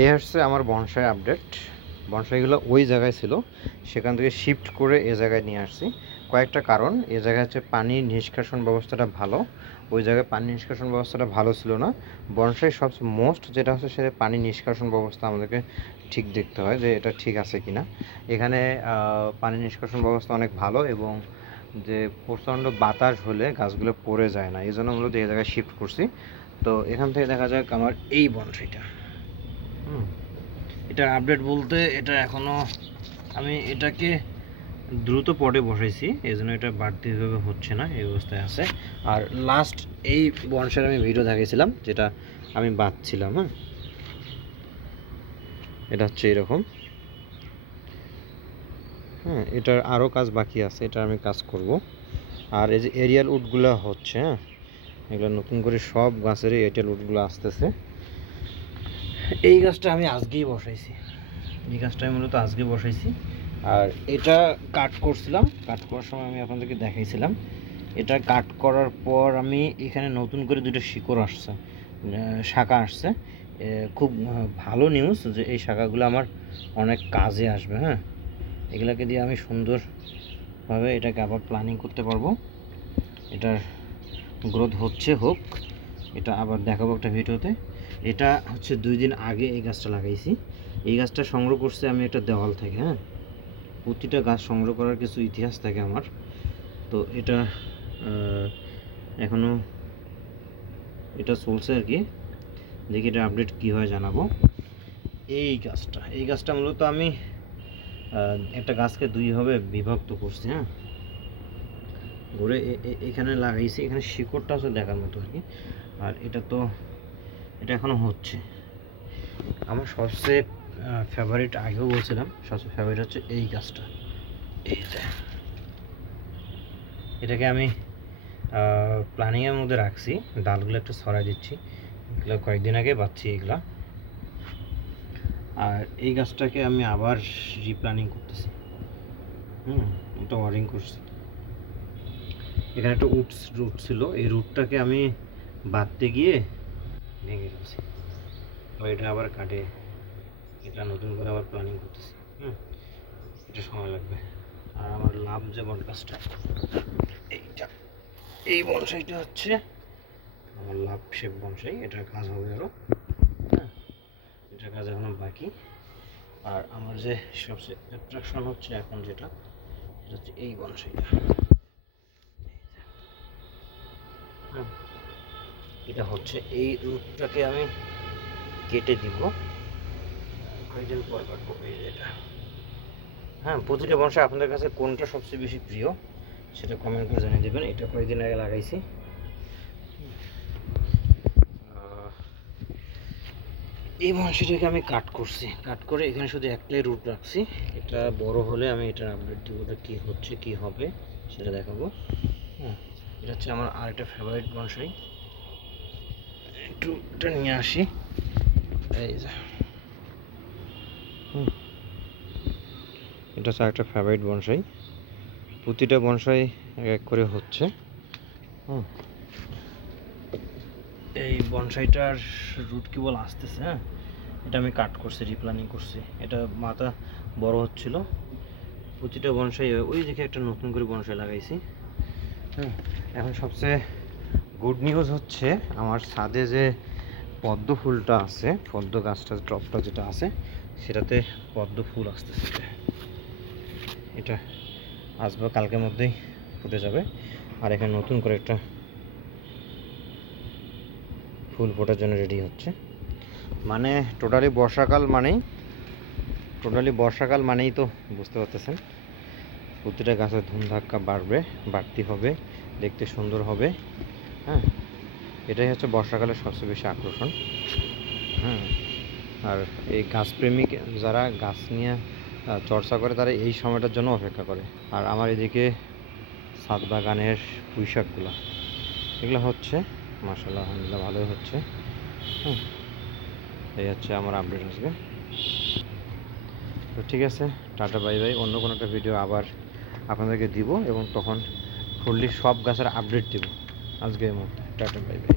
এই হচ্ছে আমার বনসাই আপডেট। বনসাইগুলো ওই জায়গায় ছিল, সেখান থেকে শিফট করে এ জায়গায় নিয়ে আসছি। কয়েকটা কারণ, এ জায়গায় হচ্ছে পানির নিষ্কাশন ব্যবস্থাটা ভালো, ওই জায়গায় পানি নিষ্কাশন ব্যবস্থাটা ভালো ছিল না। বনসাই সবচেয়ে মোস্ট যেটা হচ্ছে সেটা পানি নিষ্কাশন ব্যবস্থা আমাদেরকে ঠিক দেখতে হয় যে এটা ঠিক আছে কি না। এখানে পানি নিষ্কাশন ব্যবস্থা অনেক ভালো, এবং যে প্রচণ্ড বাতাস হলে গাছগুলো পড়ে যায় না, এই জন্য মূলত এই জায়গায় শিফট করছি। তো এখান থেকে দেখা যাক আমার এই বনসাইটা। এটার আপডেট বলতে এটা এখনও আমি এটাকে দ্রুত পটে বসাইছি, এই জন্য এটা বাড়তিভাবে হচ্ছে না, এই অবস্থায় আছে। আর লাস্ট এই বনসাইয়ের আমি ভিডিও দেখিয়েছিলাম যেটা আমি বাঁধছিলাম। এটা হচ্ছে এরকম। এটার আরও কাজ বাকি আছে, এটা আমি কাজ করব। আর এই যে এরিয়াল উডগুলো হচ্ছে, এগুলো নতুন করে সব গাছেরই এরিয়াল উডগুলো আসতেছে। এই গাছটা আমি আজকেই বসাইছি, এই গাছটা আমি মূলত আজকে বসাইছি। আর এটা কাট করছিলাম, কাট করার সময় আমি আপনাদেরকে দেখাইছিলাম। এটা কাট করার পর আমি এখানে নতুন করে দুটো শিকড় আসছে, শাখা আসছে। খুব ভালো নিউজ যে এই শাখাগুলো আমার অনেক কাজে আসবে। এগুলোকে দিয়ে আমি সুন্দরভাবে এটাকে আবার প্ল্যানিং করতে পারবো। এটার গ্রোথ হোক, এটা আবার দেখাবো একটা ভিডিওতে। এটা হচ্ছে 2 দিন আগে এই গাছটা লাগাইছি। এই গাছটা সংগ্রহ করছে আমি একটা দেওয়াল থেকে। প্রতিটা গাছ সংগ্রহ করার কিছু ইতিহাস থাকে আমার। তো এটা এখনও এটা চলছে আর কি, দেখি এটা আপডেট কী হয় জানাবো। এই গাছটা মূলত আমি একটা গাছকে দুইভাবে বিভক্ত করছি। ঘুরে এখানে লাগাইছি, এখানে শিকড়টা আছে দেখার মতো আর কি। আর এটা এখনও হচ্ছে। আমার সবচেয়ে ফেভারিট, আগেও বলছিলাম, সবচেয়ে ফেভারিট হচ্ছে এই গাছটা। এই যে এটাকে আমি প্ল্যানিংয়ের মধ্যে রাখছি, ডালগুলো একটু ছড়াই দিচ্ছি, এগুলো কয়েকদিন আগে পাচ্ছি এগুলা। আর এই গাছটাকে আমি আবার রিপ্ল্যানিং করতেছি। এটা ওয়ারিং করছি। এখানে একটা রুট ছিল, এই রুটটাকে আমি বাঁধতে গিয়ে ভেঙে ফেলছি। এটা আবার কাটে, এটা নতুন করে আবার প্ল্যানিং করতেছি। এটা সময় লাগবে। আর আমার লাভ যে বট গাছটা, এই বনসাইটা হচ্ছে আমার লাভ শেপ বনসাই। এটার কাজ হবে আরও, এটার কাজ এখনো বাকি। আর আমার যে সবচেয়ে অ্যাট্রাকশন হচ্ছে এখন যেটা, সেটা হচ্ছে এই বনসাইটা। এটা হচ্ছে এই রুটটাকে আমি কেটে দিব, কয়েকদিন পর কাটবো। এই যেটা প্রতিটা বনসাই আপনাদের কাছে কোনটা সবচেয়ে বেশি প্রিয় সেটা কমেন্ট করে জানিয়ে দেবেন। এটা কয়েকদিন আগে লাগাইছি। এই বনসাইটাকে আমি কাট করছি, কাট করে এখানে শুধু একটাই রুট রাখছি। এটা বড় হলে আমি এটার আপডেট দিব, ওটা কী হচ্ছে কী হবে সেটা দেখাবো। এটা হচ্ছে আমার আরেকটা ফেভারিট বনসাই, একটু এটা নিয়ে আসি। এই যে এটা হচ্ছে আরেকটা ফেভারিট বনসাই। প্রতিটা বনসাই এক এক করে হচ্ছে। এই বনসাইটার রুট কেবল আসতেছে। এটা আমি কাট করছি, রিপ্ল্যানিং করছি। এটা মাথা বড় হচ্ছিল। প্রতিটা বনসাই ওই দিকে একটা নতুন করে বনসাই লাগাইছি। এখন সবচেয়ে গুড নিউজ হচ্ছে আমার ছাদে যে পদ্ম ফুলটা আছে, পদ্ম গাছটা টপটা যেটা আছে সেটাতে পদ্ম ফুল আসতেছে। এটা আসবে কালকের মধ্যেই ফুটে যাবে। আর এখানে নতুন করে একটা ফুল ফোটার জন্য রেডি হচ্ছে। মানে টোটালি বর্ষাকাল মানেই তো বুঝতে পারতেছেন, প্রতিটা গাছের ধুমধাক্কা বাড়তি হবে, দেখতে সুন্দর হবে। এটাই হচ্ছে বর্ষাকালের সবচেয়ে বেশি আকর্ষণ। আর এই গাছপ্রেমিক যারা গাছ নিয়ে চর্চা করে তারা এই সময়টার জন্য অপেক্ষা করে। আর আমার এদিকে ছাদ বাগানের পুঁইশাকগুলো এগুলো হচ্ছে, মাশাআল্লাহ আলহামদুলিল্লাহ ভালোই হচ্ছে। এই হচ্ছে আমার আপডেট আজকে। তো ঠিক আছে, টাটা বাই বাই। অন্য কোনো একটা ভিডিও আবার আপনাদেরকে দিব, এবং তখন ফুললি সব গাছের আপডেট দিব। আজকের মতো টাটা বাই বাই।